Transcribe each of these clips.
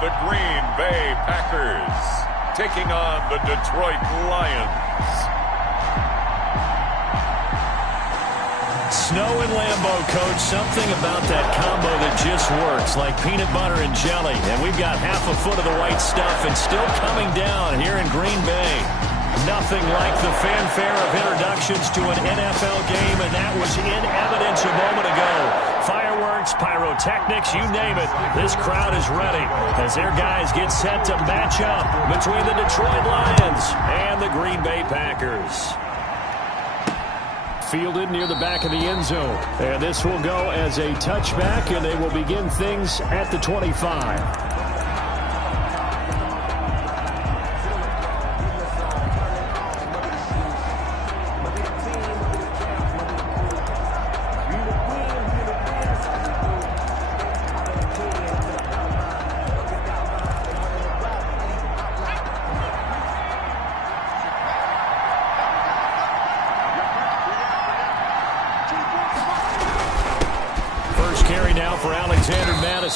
the Green Bay Packers taking on the Detroit Lions. Snow and Lambeau, Coach. Something about that combo that just works, like peanut butter and jelly. And we've got half a foot of the white stuff and still coming down here in Green Bay. Nothing like the fanfare of introductions to an NFL game, and that was in evidence a moment ago. Fireworks, pyrotechnics, you name it. This crowd is ready as their guys get set to match up between the Detroit Lions and the Green Bay Packers. Fielded near the back of the end zone. And this will go as a touchback, and they will begin things at the 25.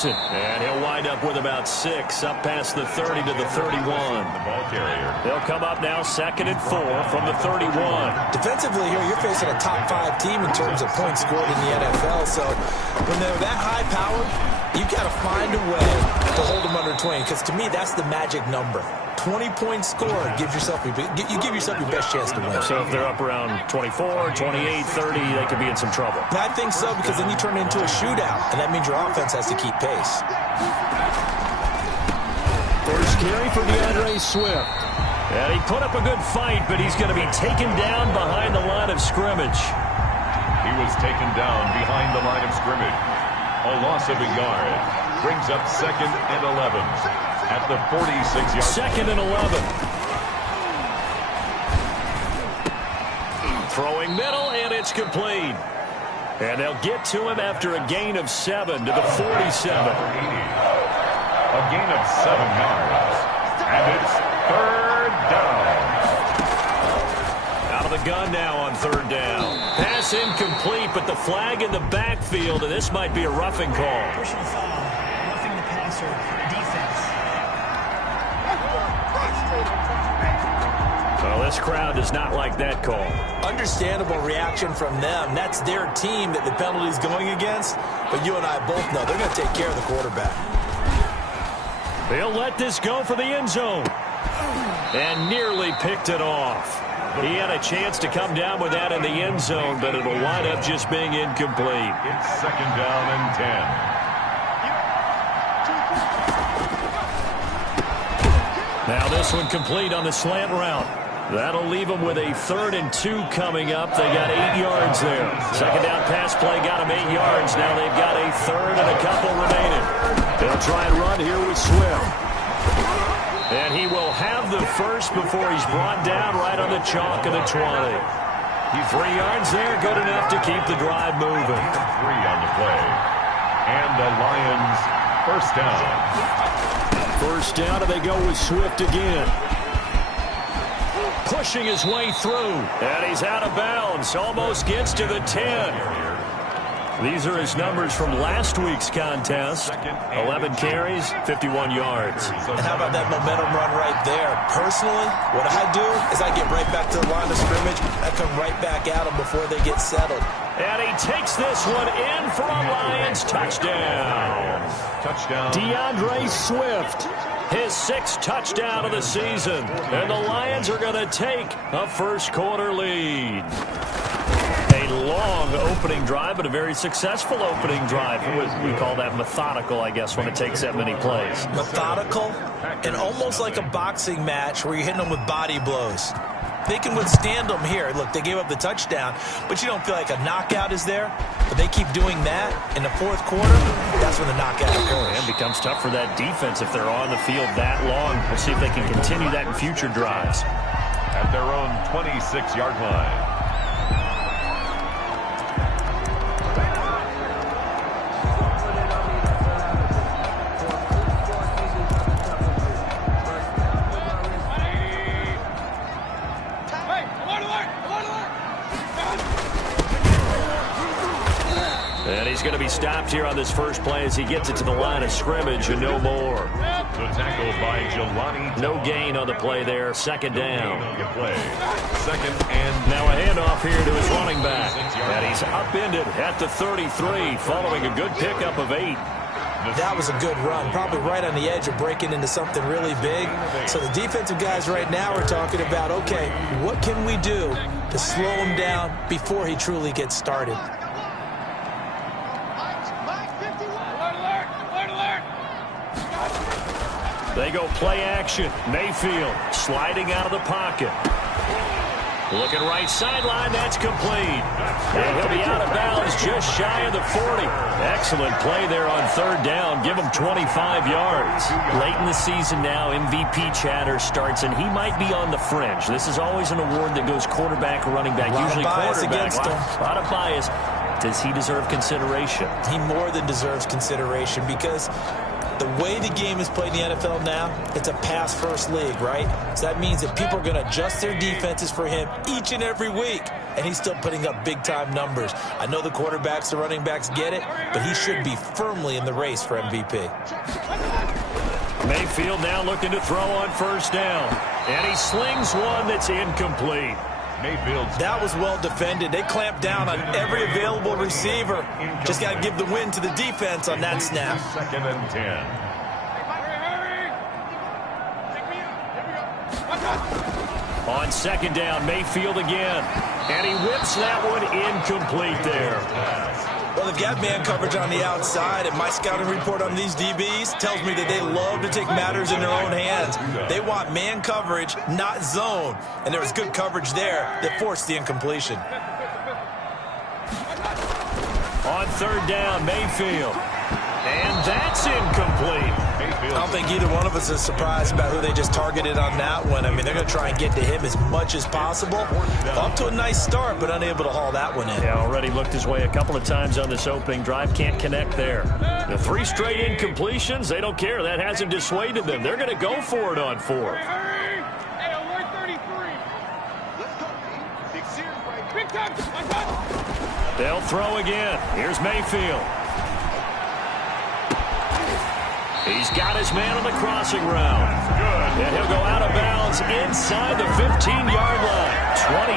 And he'll wind up with about 6 up past the 30 to the 31. The ball carrier. They'll come up now 2nd and 4 from the 31. Defensively here, you're facing a top 5 team in terms of points scored in the NFL. So when they're that high powered, you've got to find a way to hold them under 20. Because to me, that's the magic number. 20 points scored gives yourself you give yourself your best chance to win. So if they're up around 24, 28, 30, they could be in some trouble. I think so, because then you turn it into a shootout, and that means your offense has to keep pace. First carry for DeAndre Swift. And he put up a good fight, but he's going to be taken down behind the line of scrimmage. He was taken down behind the line of scrimmage. A loss of a yard brings up 2nd and 11. At the 46-yard. 2nd and 11. Throwing middle, and it's complete. And they'll get to him after a gain of 7 to the 47. A gain of 7 yards. And it's 3rd down. Out of the gun now on 3rd down. Pass incomplete, but the flag in the backfield, and this might be a roughing call. Personal foul. Roughing the passer. Defense. Well, this crowd does not like that call. Understandable reaction from them. That's their team that the penalty's going against. But you and I both know they're going to take care of the quarterback. They'll let this go for the end zone. And nearly picked it off. He had a chance to come down with that in the end zone, but it'll wind up just being incomplete. It's 2nd down and 10. Now this one complete on the slant route. That'll leave them with a 3rd and 2 coming up. They got 8 yards there. 2nd down pass play got them 8 yards. Now they've got a 3rd and a couple remaining. They'll try and run here with Swift. And he will have the first before he's brought down right on the chalk of the 20. 3 yards there, good enough to keep the drive moving. 3 on the play. And the Lions first down. First down, and they go with Swift again. Pushing his way through, and he's out of bounds. Almost gets to the 10. These are his numbers from last week's contest. 11 carries, 51 yards. And how about that momentum run right there? Personally, what I do is I get right back to the line of scrimmage. I come right back at them before they get settled. And he takes this one in for a Lions touchdown. Touchdown. DeAndre Swift, his 6th touchdown of the season. And the Lions are going to take a first-quarter lead. A long opening drive, but a very successful opening drive. We call that methodical, I guess, when it takes that many plays. Methodical and almost like a boxing match where you're hitting them with body blows. They can withstand them here. Look, they gave up the touchdown, but you don't feel like a knockout is there. But they keep doing that in the 4th quarter. That's when the knockout occurs. And it becomes tough for that defense if they're on the field that long. We'll see if they can continue that in future drives. At their own 26-yard line. And he's going to be stopped here on this first play as he gets it to the line of scrimmage and no more. The tackle by Jelani. No gain on the play there. Second down. Play. Second and now a handoff here to his running back. And he's upended at the 33 following a good pickup of 8. That was a good run, probably right on the edge of breaking into something really big. So the defensive guys right now are talking about, okay, what can we do to slow him down before he truly gets started? They go play action. Mayfield sliding out of the pocket. Looking right sideline, that's complete. And he'll be out of bounds just shy of the 40. Excellent play there on third down. Give him 25 yards. Late in the season now, MVP chatter starts, and he might be on the fringe. This is always an award that goes quarterback, running back, usually quarterback. A lot of bias. Does he deserve consideration? He more than deserves consideration because the way the game is played in the NFL now, it's a pass-first league, right? So that means that people are going to adjust their defenses for him each and every week, and he's still putting up big-time numbers. I know the quarterbacks, the running backs get it, but he should be firmly in the race for MVP. Mayfield now looking to throw on first down, and he slings one that's incomplete. That was well defended. They clamped down on every available receiver. Just got to give the win to the defense on that snap. Second and 10. On second down, Mayfield again. And he whips that one incomplete there. Well, they've got man coverage on the outside, and my scouting report on these DBs tells me that they love to take matters in their own hands. They want man coverage, not zone. And there was good coverage there that forced the incompletion. On third down, Mayfield. And that's incomplete. I don't think either one of us is surprised about who they just targeted on that one. I mean, they're going to try and get to him as much as possible. Up to a nice start, but unable to haul that one in. Yeah, already looked his way a couple of times on this opening drive. Can't connect there. The 3 straight incompletions, they don't care. That hasn't dissuaded them. They're going to go for it on 4th. They'll throw again. Here's Mayfield. He's got his man on the crossing route. And he'll go out of bounds inside the 15-yard line.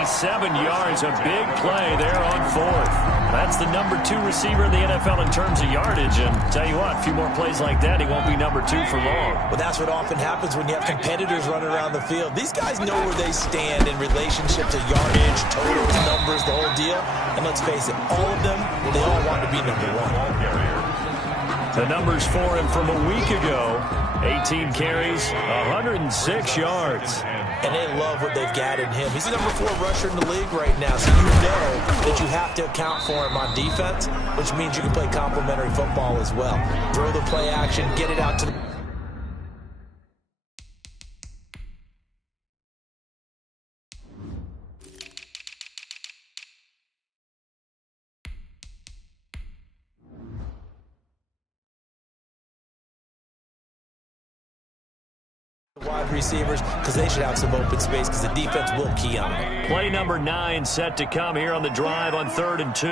27 yards, a big play there on 4th. That's the number 2 receiver in the NFL in terms of yardage. And tell you what, a few more plays like that, he won't be number 2 for long. Well, that's what often happens when you have competitors running around the field. These guys know where they stand in relationship to yardage, totals, numbers, the whole deal. And let's face it, all of them, they all want to be number 1. The numbers for him from a week ago, 18 carries, 106 yards. And they love what they've got in him. He's the number 4 rusher in the league right now, so you know that you have to account for him on defense, which means you can play complementary football as well. Throw the play action, get it out to the wide receivers, because they should have some open space because the defense will key on them. Play number 9 set to come here on the drive on 3rd and 2.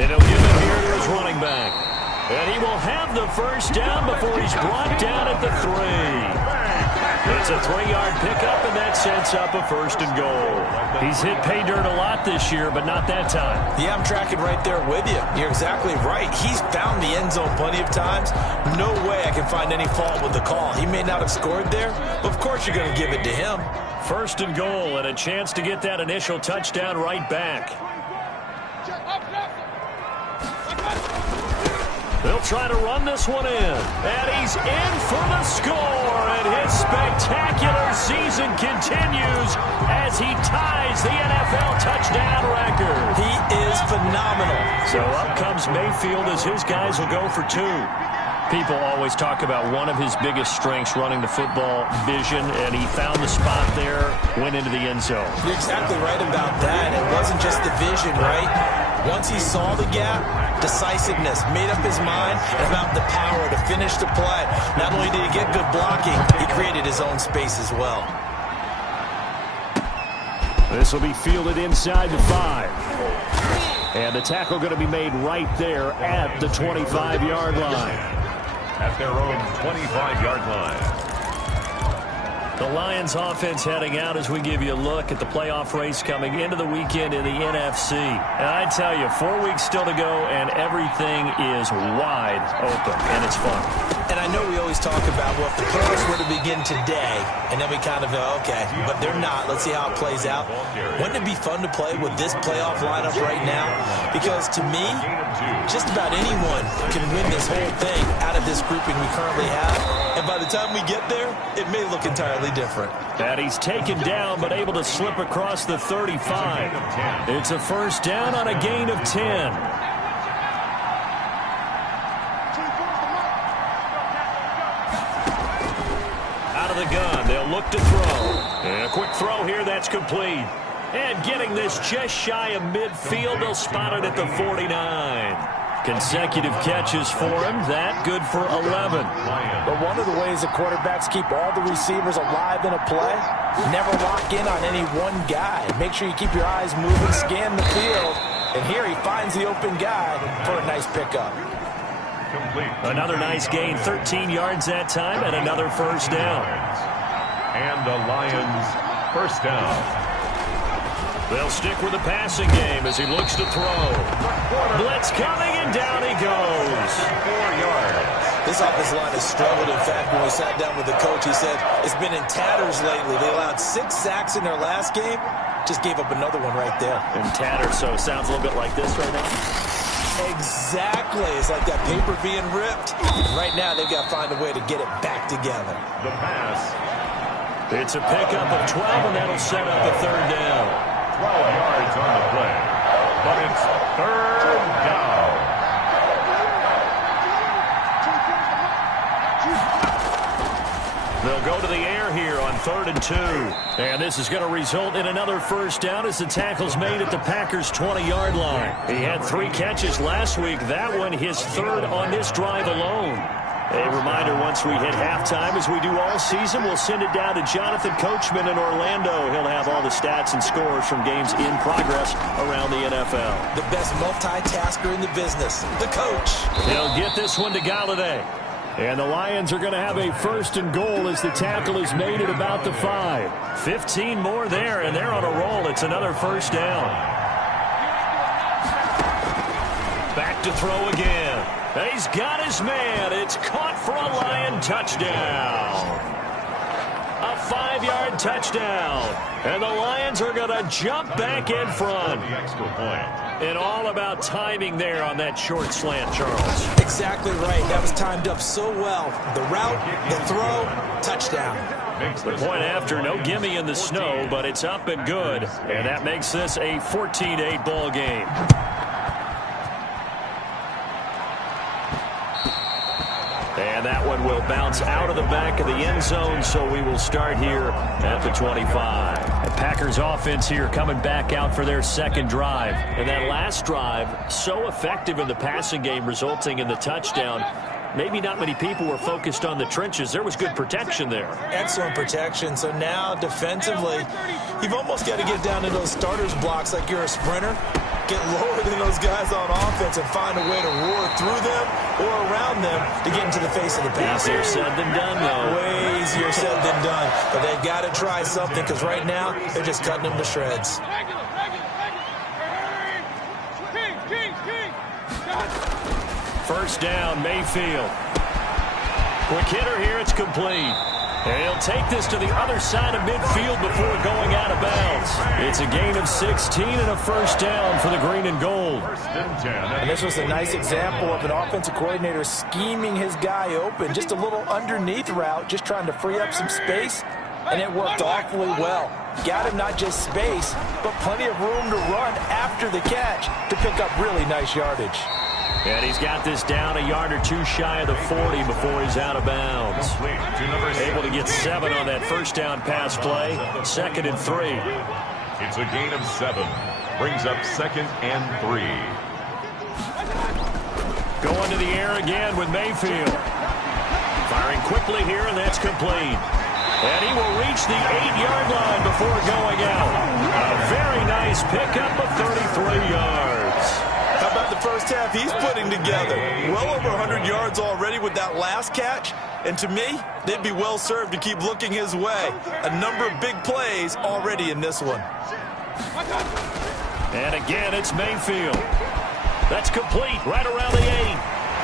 And he'll give it here to his running back. And he will have the first down before he's brought down at the 3. It's a 3-yard pickup, and that sets up a 1st and goal. He's hit pay dirt a lot this year, but not that time. Yeah, I'm tracking right there with you. You're exactly right. He's found the end zone plenty of times. No way I can find any fault with the call. He may not have scored there, but of course you're going to give it to him. 1st and goal, and a chance to get that initial touchdown right back. They'll try to run this one in. And he's in for the score. And his spectacular season continues as he ties the NFL touchdown record. He is phenomenal. So up comes Mayfield as his guys will go for 2. People always talk about one of his biggest strengths, running the football, vision, and he found the spot there, went into the end zone. You're exactly right about that. It wasn't just the vision, right? Once he saw the gap, decisiveness, made up his mind, and about the power to finish the play. Not only did he get good blocking, he created his own space as well. This will be fielded inside the 5. And the tackle going to be made right there at the 25-yard line. At their own 25-yard line. The Lions offense heading out as we give you a look at the playoff race coming into the weekend in the NFC. And I tell you, 4 weeks still to go, and everything is wide open, and it's fun. And I know we always talk about, well, if the playoffs were to begin today, and then we kind of go, okay, but they're not. Let's see how it plays out. Wouldn't it be fun to play with this playoff lineup right now? Because to me, just about anyone can win this whole thing out of this grouping we currently have. And by the time we get there, it may look entirely different. And he's taken down, but able to slip across the 35. It's a first down on a gain of 10. The gun. They'll look to throw. And a quick throw here. That's complete. And getting this just shy of midfield. They'll spot it at the 49. Consecutive catches for him. That good for 11. But one of the ways the quarterbacks keep all the receivers alive in a play, never lock in on any one guy. Make sure you keep your eyes moving, scan the field. And here he finds the open guy for a nice pickup. Another nice gain, 13 yards that time, and another first down. And the Lions first down. They'll stick with the passing game as he looks to throw. Blitz coming, and down he goes. 4 yards. This offensive line has struggled. In fact, when we sat down with the coach, he said it's been in tatters lately. They allowed 6 sacks in their last game. Just gave up another one right there. In tatters, so it sounds a little bit like this right now. Exactly. It's like that paper being ripped. Right now, they've got to find a way to get it back together. The pass. It's a pickup of 12, and that'll set up a third down. 12 yards on the play. But it's third down. They'll go to the air here on 3rd and 2. And this is going to result in another first down as the tackle's made at the Packers' 20-yard line. He had 3 catches last week. That one his 3rd on this drive alone. A reminder, once we hit halftime, as we do all season, we'll send it down to Jonathan Coachman in Orlando. He'll have all the stats and scores from games in progress around the NFL. The best multitasker in the business, the coach. He'll get this one to Galladay. And the Lions are going to have a 1st and goal as the tackle is made at about the 5. 15 more there, and they're on a roll. It's another first down. Back to throw again. He's got his man. It's caught for a Lion touchdown. A 5-yard touchdown. And the Lions are going to jump back in front. The extra point. And all about timing there on that short slant, Charles. Exactly right. That was timed up so well. The route, the throw, touchdown. The point after, no gimme in the snow, but it's up and good. And that makes this a 14-8 ball game. And that one will bounce out of the back of the end zone, so we will start here at the 25. The Packers offense here coming back out for their 2nd drive. And that last drive, so effective in the passing game, resulting in the touchdown. Maybe not many people were focused on the trenches. There was good protection there. Excellent protection. So now, defensively, you've almost got to get down to those starters blocks like you're a sprinter. Get lower than those guys on offense and find a way to roar through them or around them to get into the face of the pass. Easier said than done, though. Way easier said than done. But they've got to try something because right now they're just cutting them to shreds. First down, Mayfield. Quick hitter here, it's complete. And he'll take this to the other side of midfield before going out of bounds. It's a gain of 16 and a first down for the green and gold. And this was a nice example of an offensive coordinator scheming his guy open. Just a little underneath route, just trying to free up some space, and it worked awfully well. Got him not just space, but plenty of room to run after the catch to pick up really nice yardage. And he's got this down a yard or 2 shy of the 40 before he's out of bounds. Able to get 7 on that first down pass play. 2nd and 3. It's a gain of 7. Brings up 2nd and 3. Going to the air again with Mayfield. Firing quickly here, and that's complete. And he will reach the 8-yard line before going out. A very nice pickup of 33 yards. first half he's putting together. Well over 100 yards already with that last catch. And to me, they'd be well served to keep looking his way. A number of big plays already in this one. And again, it's Mayfield. That's complete right around the 8.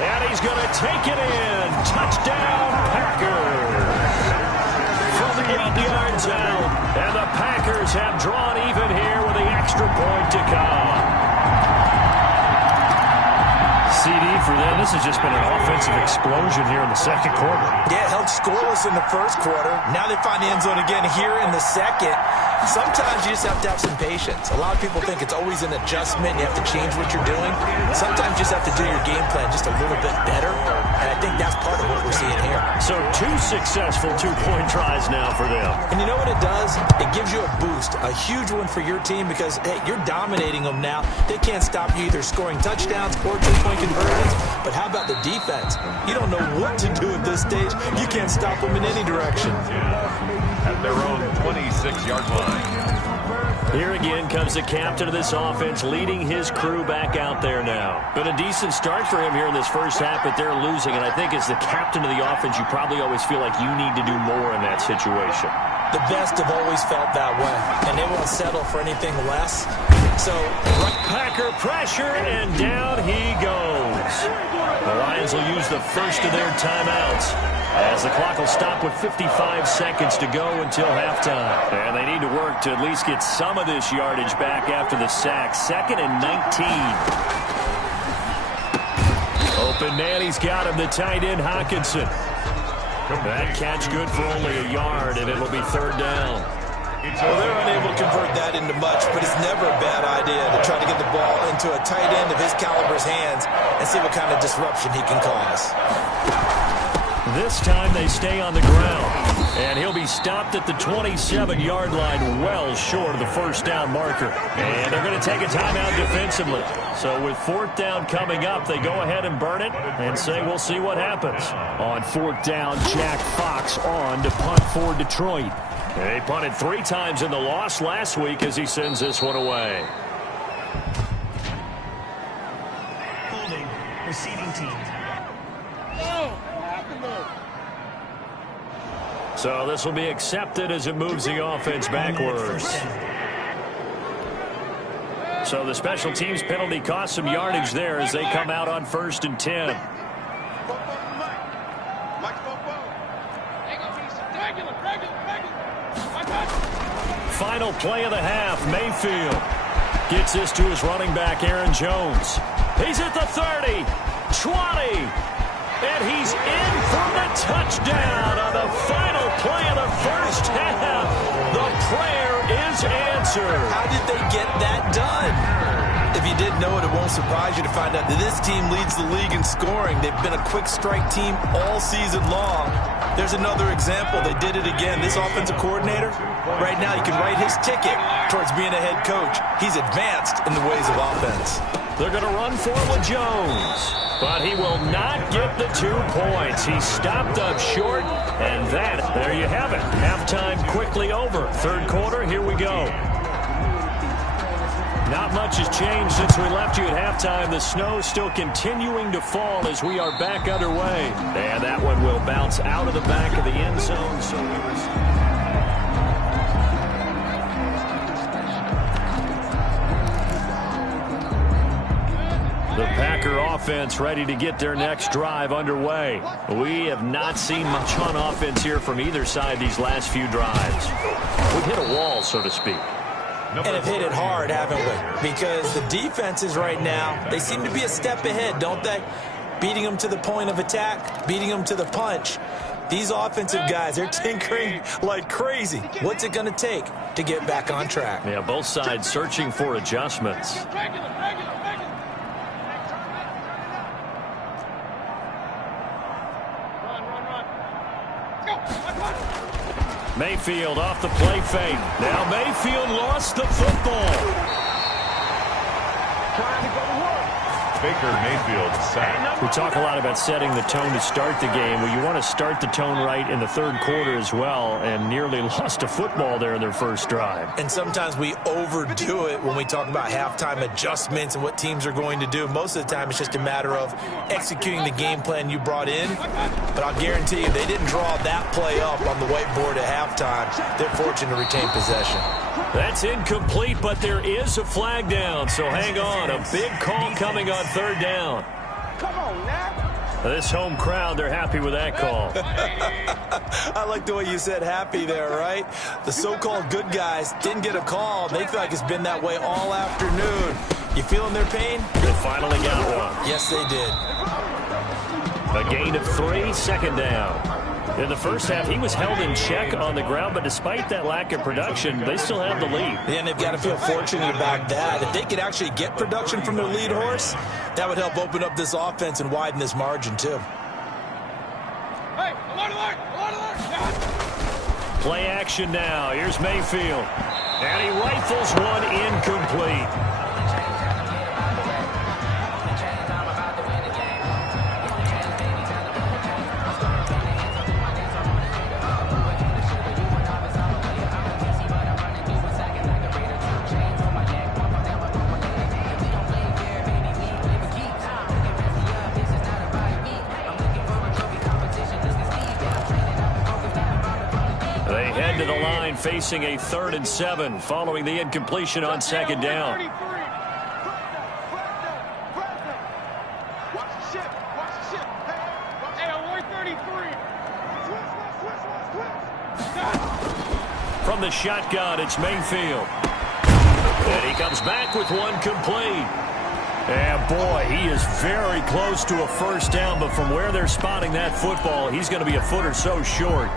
And he's going to take it in. Touchdown, Packers. From the 8 yards out. And the Packers have drawn even here with the extra point to come. CD for them. This has just been an offensive explosion here in the second quarter. Yeah, held scoreless in the first quarter. Now they find the end zone again here in the second. Sometimes you just have to have some patience. A lot of people think it's always an adjustment. You have to change what you're doing. Sometimes you just have to do your game plan just a little bit better. And I think that's part of what we're seeing here. So 2 successful two-point tries now for them. And you know what it does? It gives you a boost, a huge one for your team because, hey, you're dominating them now. They can't stop you either scoring touchdowns or two-point conversions. But how about the defense? You don't know what to do at this stage. You can't stop them in any direction. At their own 26-yard line. Here again comes the captain of this offense, leading his crew back out there now. Been a decent start for him here in this first half, but they're losing. And I think as the captain of the offense, you probably always feel like you need to do more in that situation. The best have always felt that way, and they won't settle for anything less. So, Packer pressure, and down he goes. The Lions will use the first of their timeouts, as the clock will stop with 55 seconds to go until halftime. And they need to work to at least get some of this yardage back after the sack. 2nd and 19. Open man, he's got him, the tight end Hawkinson. That catch good for only a yard, and it'll be 3rd down. Well, they're unable to convert that into much, but it's never a bad idea to try to get the ball into a tight end of his caliber's hands and see what kind of disruption he can cause. This time they stay on the ground, and he'll be stopped at the 27-yard line, well short of the first down marker. And they're going to take a timeout defensively. So with 4th down coming up, they go ahead and burn it and say we'll see what happens. On 4th down, Jack Fox on to punt for Detroit. They punted 3 times in the loss last week as he sends this one away. Holding, receiving team. So this will be accepted as it moves the offense backwards. So the special teams penalty cost some yardage there as they come out on 1st and 10. Final play of the half. Mayfield gets this to his running back, Aaron Jones. He's at the 30, 20, and he's in for the touchdown on the final play of the first half. The prayer is answered. How did they get that done? If you didn't know it, it won't surprise you to find out that this team leads the league in scoring. They've been a quick strike team all season long. There's another example. They did it again. This offensive coordinator, right now you can write his ticket towards being a head coach. He's advanced in the ways of offense. They're going to run for it with Jones, but he will not get the 2 points. He stopped up short, and there you have it. Halftime quickly over. 3rd quarter, here we go. Not much has changed since we left you at halftime. The snow still continuing to fall as we are back underway. And that one will bounce out of the back of the end zone. So the Packer offense ready to get their next drive underway. We have not seen much on offense here from either side these last few drives. We've hit a wall, so to speak. And have hit it hard, haven't we? Because the defenses right now, they seem to be a step ahead, don't they? Beating them to the point of attack, beating them to the punch. These offensive guys, they're tinkering like crazy. What's it going to take to get back on track? Yeah, both sides searching for adjustments. Mayfield off the play fake. Now Mayfield lost the football. Trying to go to work. Baker Mayfield sacked. We talk a lot about setting the tone to start the game. Well, you want to start the tone right in the third quarter as well, and nearly lost a football there in their first drive. And sometimes we overdo it when we talk about halftime adjustments and what teams are going to do. Most of the time, it's just a matter of executing the game plan you brought in. But I'll guarantee you, they didn't draw that play up on the whiteboard at halftime. They're fortunate to retain possession. That's incomplete, but there is a flag down, so hang on. A big call coming on third down. Come on, now. This home crowd, they're happy with that call. I like the way you said happy there, right? The so-called good guys didn't get a call. They feel like it's been that way all afternoon. You feeling their pain? They finally got one. Yes, they did. A gain of 3, second down. In the first half, he was held in check on the ground, but despite that lack of production, they still have the lead. And they've got to feel fortunate about that. If they could actually get production from their lead horse, that would help open up this offense and widen this margin, too. Hey, alert. Play action now. Here's Mayfield. And he rifles one incomplete. To the line, facing a 3rd and 7 following the incompletion on second down. Watch the ship. Hey, alert 33. From the shotgun, it's Mayfield. And he comes back with one complete. And boy, he is very close to a first down, but from where they're spotting that football, he's going to be a foot or so short.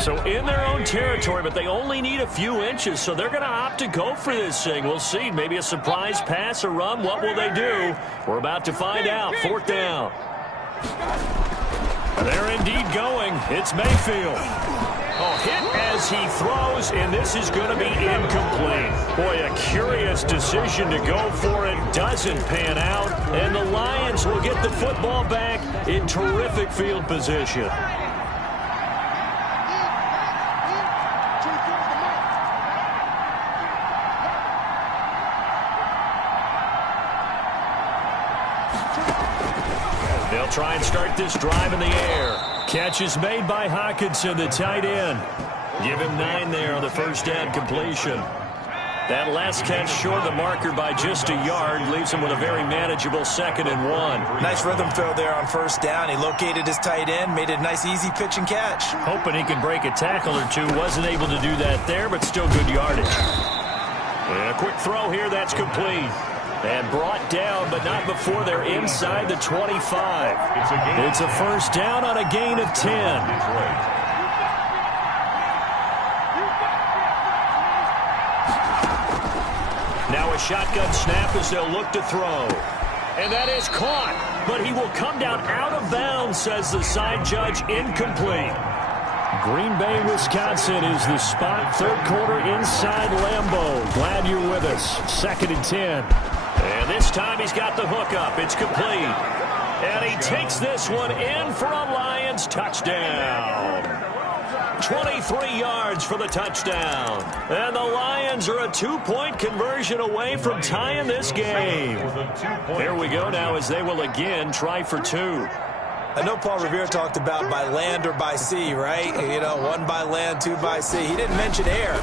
So in their own territory, but they only need a few inches, so they're going to opt to go for this thing. We'll see. Maybe a surprise pass or run. What will they do? We're about to find out. 4th down. They're indeed going. It's Mayfield. Oh, hit as he throws, and this is going to be incomplete. Boy, a curious decision to go for it. Doesn't pan out, and the Lions will get the football back in terrific field position. They'll try and start this drive in the air. Catch is made by Hawkinson, the tight end. Give him 9 there on the first down completion. That last catch short of the marker by just a yard leaves him with a very manageable 2nd and 1. Nice rhythm throw there on first down. He located his tight end, made it a nice easy pitch and catch. Hoping he can break a tackle or two. Wasn't able to do that there, but still good yardage. And a quick throw here, that's complete. And brought down, but not before they're inside the 25. It's a first down on a gain of 10. Now a shotgun snap as they'll look to throw. And that is caught, but he will come down out of bounds, says the side judge, incomplete. Green Bay, Wisconsin is the spot. 3rd quarter inside Lambeau. Glad you're with us. 2nd and 10. And this time he's got the hook up. It's complete. And he takes this one in for a Lions touchdown. 23 yards for the touchdown. And the Lions are a 2-point conversion away from tying this game. Here we go now as they will again try for 2. I know Paul Revere talked about by land or by sea, right? You know, 1 by land, 2 by sea. He didn't mention air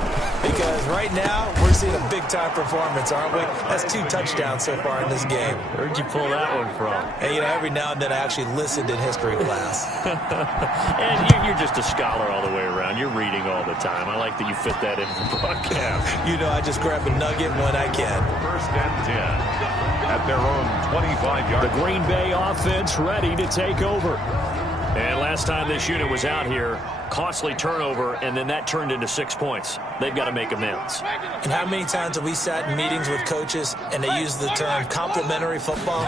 because right now we're seeing a big-time performance, aren't we? That's 2 touchdowns so far in this game. Where'd you pull that one from? And, you know, every now and then I actually listened in history class. And you're just a scholar all the way around. You're reading all the time. I like that you fit that in the broadcast. You know, I just grab a nugget when I can. 1st and 10 at their own 25-yard. The Green Bay offense ready to take over. And last time this unit was out here, costly turnover, and then that turned into 6 points. They've got to make amends. And how many times have we sat in meetings with coaches and they use the term complementary football?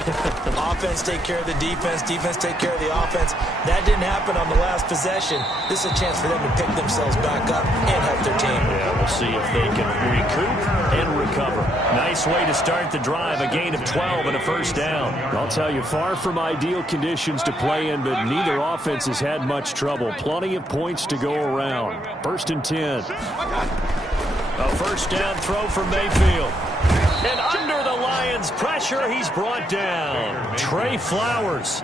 Offense take care of the defense, defense take care of the offense. That didn't happen on the last possession. This is a chance for them to pick themselves back up and help their team. Yeah, we'll see if they can recoup and recover. Nice way to start the drive, a gain of 12 and a first down. I'll tell you, far from ideal conditions to play in, but neither offense has had much trouble. Plenty of points to go around. 1st and 10. A first down throw for Mayfield. And under the Lions' pressure, he's brought down. Trey Flowers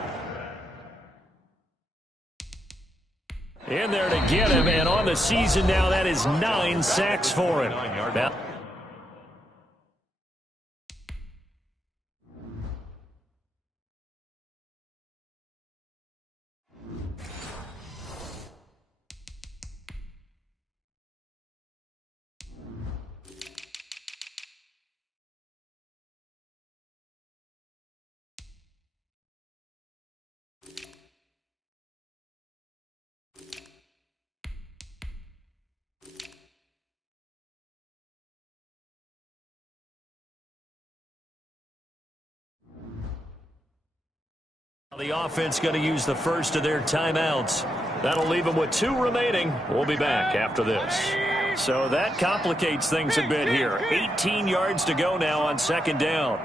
in there to get him, and on the season now, that is 9 sacks for him. Now, the offense going to use the first of their timeouts. That'll leave them with 2 remaining. We'll be back after this. So that complicates things a bit here. 18 yards to go now on 2nd down.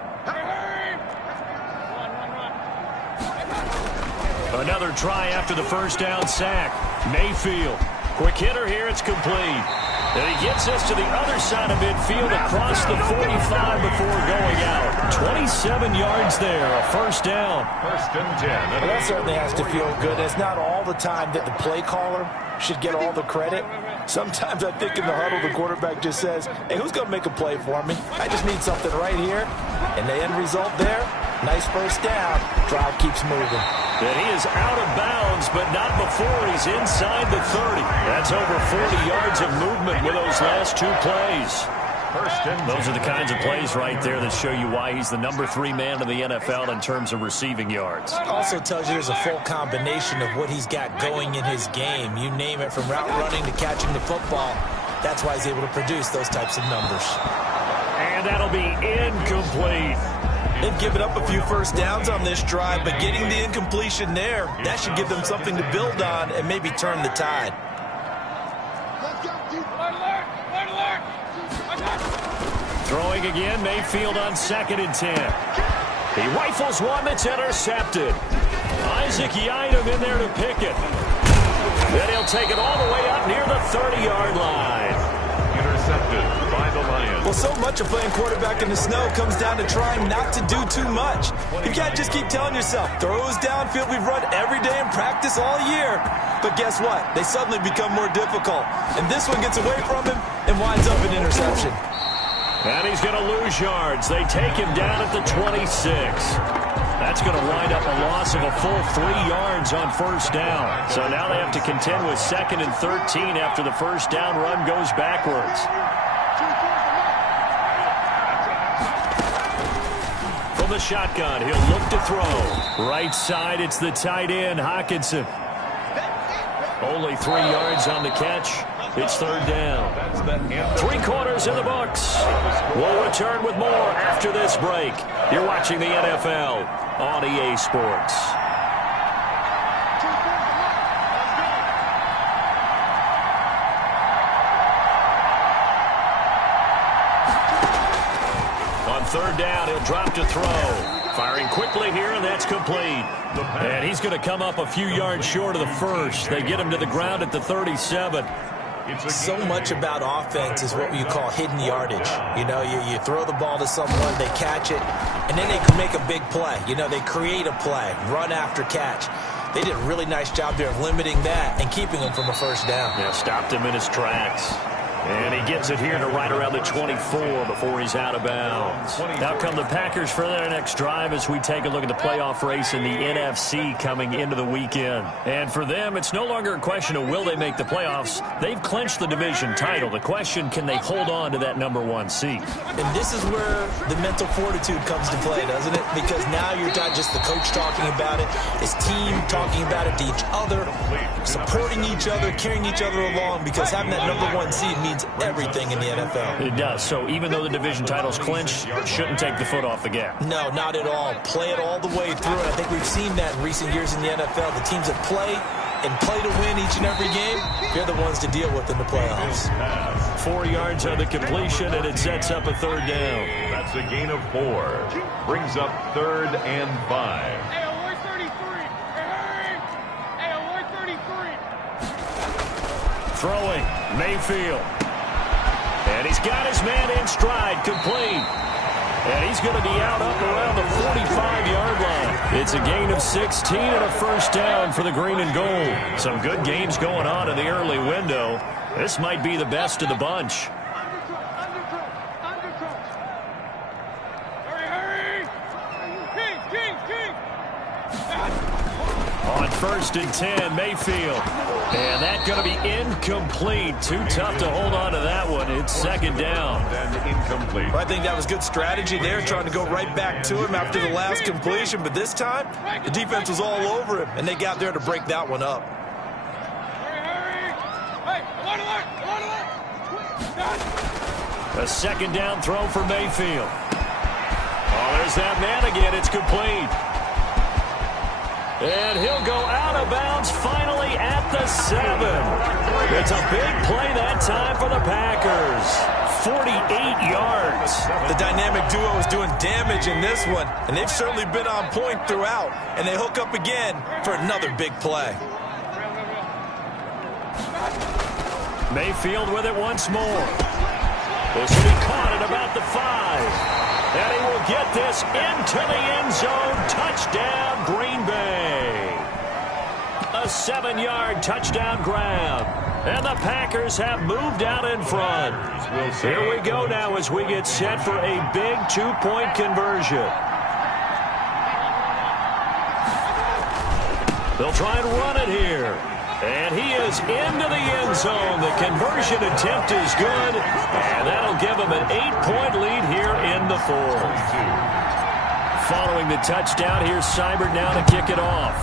Another try after the first down sack. Mayfield. Quick hitter here. It's complete. And he gets us to the other side of midfield across the 45 before going out. 27 yards there, a first down. 1st and 10. Well, that certainly has to feel good. It's not all the time that the play caller should get all the credit. Sometimes I think in the huddle, the quarterback just says, hey, who's going to make a play for me? I just need something right here. And the end result there, nice first down. Drive keeps moving. And he is out of bounds, but not before he's inside the 30. That's over 40 yards of movement with those last 2 plays. 1st and 10. Those are the kinds of plays right there that show you why he's the number 3 man in the NFL in terms of receiving yards. Also tells you there's a full combination of what he's got going in his game. You name it, from route running to catching the football. That's why he's able to produce those types of numbers. And that'll be incomplete. They've given up a few first downs on this drive, but getting the incompletion there, that should give them something to build on and maybe turn the tide. Throwing again, Mayfield on 2nd and 10. He rifles one that's intercepted. Isaac Yiadom in there to pick it. Then he'll take it all the way up near the 30-yard line. Intercepted by the Lions. Well, so much of playing quarterback in the snow comes down to trying not to do too much. You can't just keep telling yourself, throws downfield we've run every day in practice all year. But guess what? They suddenly become more difficult. And this one gets away from him and winds up an interception. And he's going to lose yards. They take him down at the 26. That's going to wind up a loss of a full 3 yards on first down. So now they have to contend with 2nd and 13 after the first down run goes backwards. From the shotgun, he'll look to throw. Right side, it's the tight end, Hockenson. Only 3 yards on the catch. It's 3rd down. 3 quarters in the books. We'll return with more after this break. You're watching the NFL on EA Sports. On 3rd down, he'll drop to throw. Firing quickly here, and that's complete. And he's going to come up a few yards short of the first. They get him to the ground at the 37. So much about offense is what you call hidden yardage. You know, you throw the ball to someone, they catch it, and then they can make a big play. You know, they create a play, run after catch. They did a really nice job there of limiting that and keeping him from a first down. Yeah, stopped him in his tracks. And he gets it here to right around the 24 before he's out of bounds. Now come the Packers for their next drive as we take a look at the playoff race in the NFC coming into the weekend. And for them, it's no longer a question of will they make the playoffs. They've clinched the division title. The question, can they hold on to that #1 seed? And this is where the mental fortitude comes to play, doesn't it? Because now you're not just the coach talking about it, his team talking about it to each other, supporting each other, carrying each other along, because having that #1 seed means everything in the NFL. It does. So even though the division title's clinched, shouldn't take the foot off the gas. No, not at all. Play it all the way through. And I think we've seen that in recent years in the NFL. The teams that play and play to win each and every game, they're the ones to deal with in the playoffs. 4 yards on the completion, and it sets up a 3rd down. That's a gain of 4. Brings up 3rd and 5. Hey, award 33. Hey, award 33. Throwing, Mayfield. And he's got his man in stride, complete. And he's going to be out up around the 45-yard line. It's a gain of 16 and a 1st down for the green and gold. Some good games going on in the early window. This might be the best of the bunch. Hurry. King. On 1st and 10, Mayfield. And that's going to be incomplete. Too tough to hold on to that one. It's 2nd down. And incomplete. I think that was good strategy there, trying to go right back to him after the last completion. But this time, the defense was all over him, and they got there to break that one up. Hurry. Hey, alert. A 2nd down throw for Mayfield. Oh, there's that man again. It's complete. And he'll go out of bounds finally at the 7. It's a big play that time for the Packers. 48 yards. The dynamic duo is doing damage in this one, and they've certainly been on point throughout. And they hook up again for another big play. Mayfield with it once more. This will be caught at about the 5. And he will get this into the end zone. Touchdown, Green Bay. A 7-yard touchdown grab. And the Packers have moved out in front. Here we go now as we get set for a big 2-point conversion. They'll try and run it here. And he is into the end zone. The conversion attempt is good. And that'll give him an 8-point lead here in the 4th. Following the touchdown, here's Seibert now to kick it off.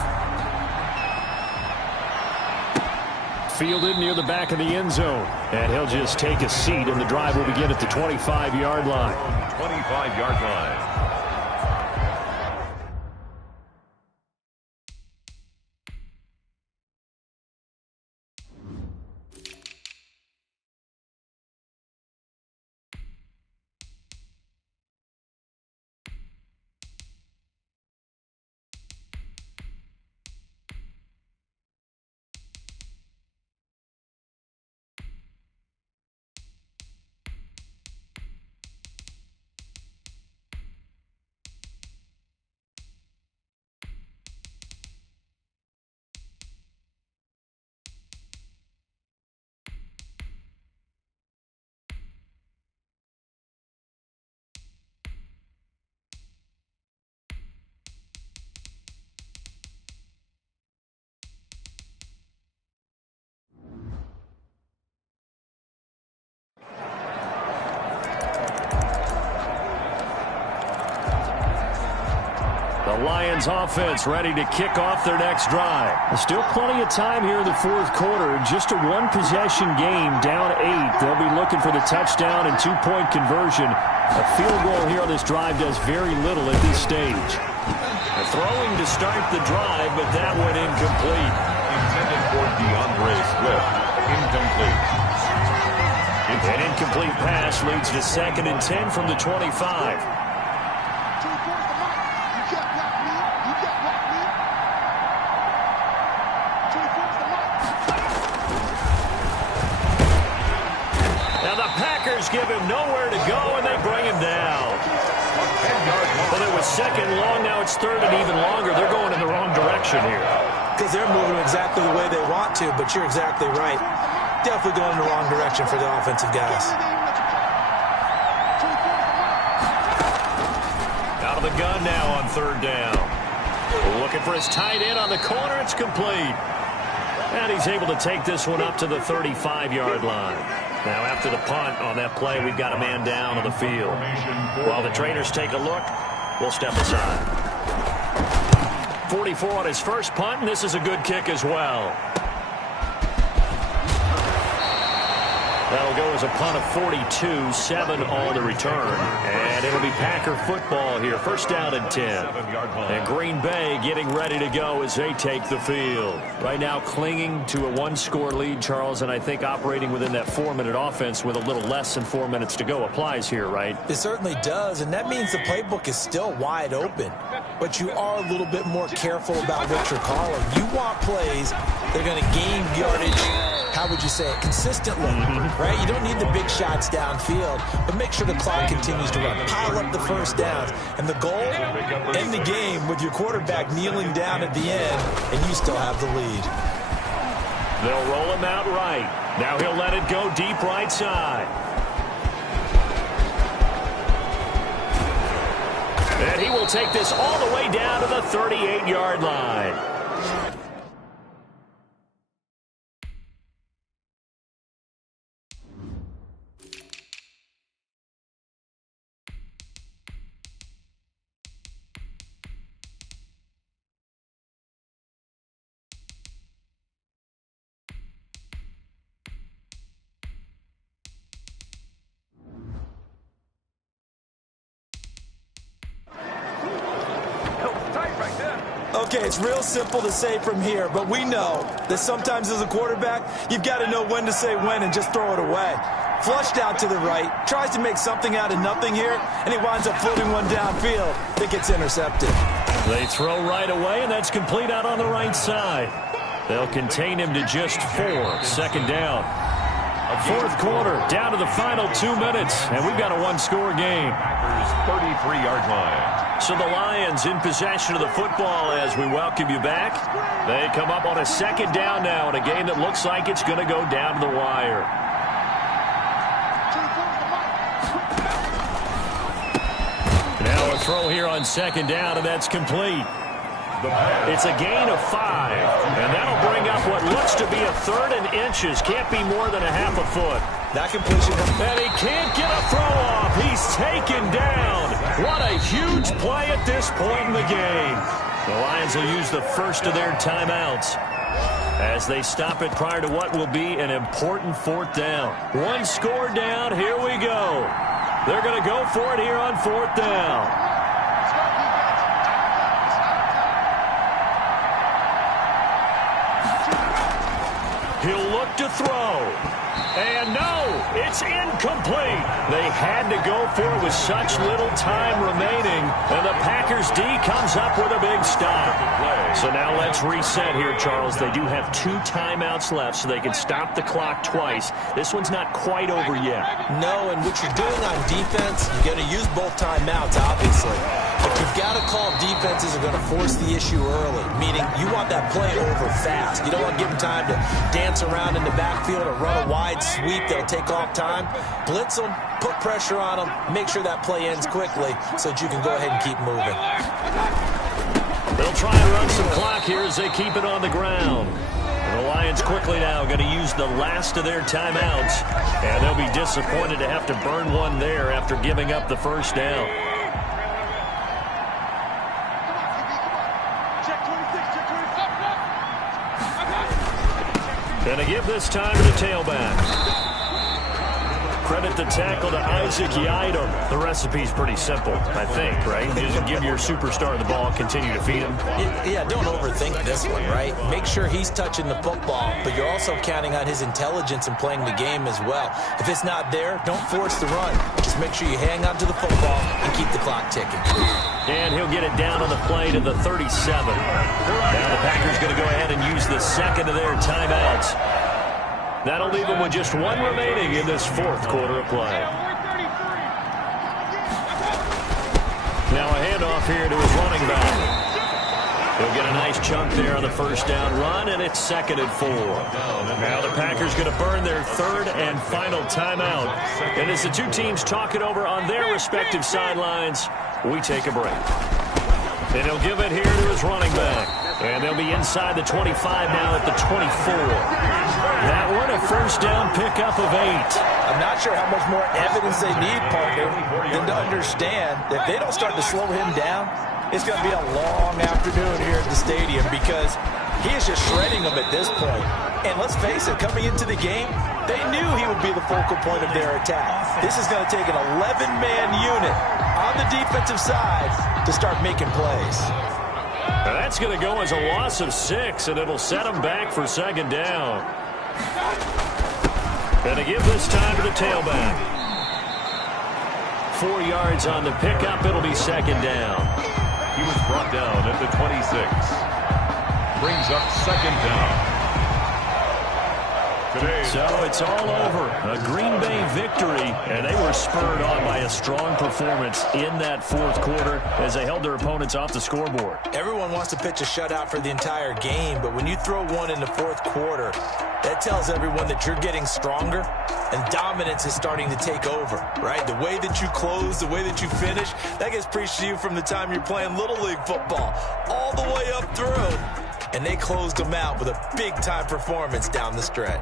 Fielded near the back of the end zone. And he'll just take a seat, and the drive will begin at the 25-yard line. 25-yard line. The Lions offense ready to kick off their next drive. Still plenty of time here in the 4th quarter. Just a 1-possession game, down 8. They'll be looking for the touchdown and 2-point conversion. A field goal here on this drive does very little at this stage. Throwing to start the drive, but that went incomplete. Intended for DeAndre Swift. Incomplete. An incomplete pass leads to 2nd and 10 from the 25. Give him nowhere to go, and they bring him down. Well, it was 2nd long. Now it's 3rd and even longer. They're going in the wrong direction here. Because they're moving exactly the way they want to, but you're exactly right. definitely going in the wrong direction for the offensive guys. Out of the gun now on third down. Looking for his tight end on the corner. It's complete. And he's able to take this one up to the 35-yard line. Now, after the punt on that play, we've got a man down on the field. While the trainers take a look, we'll step aside. 44 on his first punt, and this is a good kick as well. That'll go as a punt of 42, 7 on the return. And it'll be Packer football here. First down and 10. And Green Bay getting ready to go as they take the field. Right now clinging to a one-score lead, Charles, and I think operating within that 4-minute offense with a little less than 4 minutes to go applies here, right? It certainly does, and that means the playbook is still wide open. But you are a little bit more careful about what you're calling. You want plays that are going to gain yardage, how would you say it, consistently, right? You don't need the big shots downfield, but make sure the clock continues to run. Pile up the first downs. And the goal, end the game with your quarterback kneeling down at the end, and you still have the lead. They'll roll him out right. Now he'll let it go deep right side. And he will take this all the way down to the 38-yard line. Okay, it's real simple to say from here, but we know that sometimes as a quarterback, you've got to know when to say when and just throw it away. Flushed out to the right, tries to make something out of nothing here, and he winds up floating one downfield that gets intercepted. They throw right away, and that's complete out on the right side. They'll contain him to just 4. Second down. Fourth quarter, down to the final 2 minutes, and we've got a one-score game. Packers 33-yard line. So the Lions in possession of the football as we welcome you back. They come up on a second down now in a game that looks like it's going to go down to the wire. Now a throw here on second down, and that's complete. It's a gain of 5, and that'll bring up what looks to be a third and inches. Can't be more than a half a foot. That completion. And he can't get a throw off. He's taken down. What a huge play at this point in the game. The Lions will use the first of their timeouts as they stop it prior to what will be an important fourth down. One score down. Here we go. They're going to go for it here on fourth down. He'll look to throw. And no, it's incomplete. They had to go for it with such little time remaining. And the Packers D comes up with a big stop. So now let's reset here, Charles. They do have 2 timeouts left, so they can stop the clock twice. This one's not quite over yet. No, and what you're doing on defense, you're going to use both timeouts, obviously. But you've got to call defenses are going to force the issue early, meaning you want that play over fast. You don't want to give them time to dance around in the backfield or run a wide sweep that'll take off time. Blitz them, put pressure on them, make sure that play ends quickly so that you can go ahead and keep moving. They'll try and run some clock here as they keep it on the ground. The Lions quickly now going to use the last of their timeouts, and they'll be disappointed to have to burn one there after giving up the first down. And to give this time to the tailback. Credit the tackle to Isaac Yiadom. The recipe's pretty simple, I think, right? You just give your superstar the ball, continue to feed him. Yeah, don't overthink this one, right? Make sure he's touching the football, but you're also counting on his intelligence in playing the game as well. If it's not there, don't force the run. Just make sure you hang on to the football and keep the clock ticking. And he'll get it down on the play to the 37. Now the Packers going to go ahead and use the second of their timeouts. That'll leave them with just 1 remaining in this fourth quarter of play. Now a handoff here to his running back. He'll get a nice chunk there on the first down run, and it's 2nd and 4. Now the Packers going to burn their 3rd and final timeout. And as the two teams talk it over on their respective sidelines, we take a break. And he'll give it here to his running back. And they'll be inside the 25 now at the 24. That one a first down pickup of 8. I'm not sure how much more evidence they need, partner, than to understand that if they don't start to slow him down, it's going to be a long afternoon here at the stadium because he is just shredding them at this point. And let's face it, coming into the game, they knew he would be the focal point of their attack. This is going to take an 11-man unit on the defensive side to start making plays. Now that's going to go as a loss of 6, and it'll set him back for 2nd down. And to give this time to the tailback. 4 yards on the pickup. It'll be 2nd down. He was brought down at the 26. Brings up 2nd down. So it's all over. A Green Bay victory, and they were spurred on by a strong performance in that 4th quarter as they held their opponents off the scoreboard. Everyone wants to pitch a shutout for the entire game, but when you throw one in the 4th quarter, that tells everyone that you're getting stronger and dominance is starting to take over, right? The way that you close, the way that you finish, that gets preached to you from the time you're playing Little League football all the way up through. And they closed them out with a big-time performance down the stretch.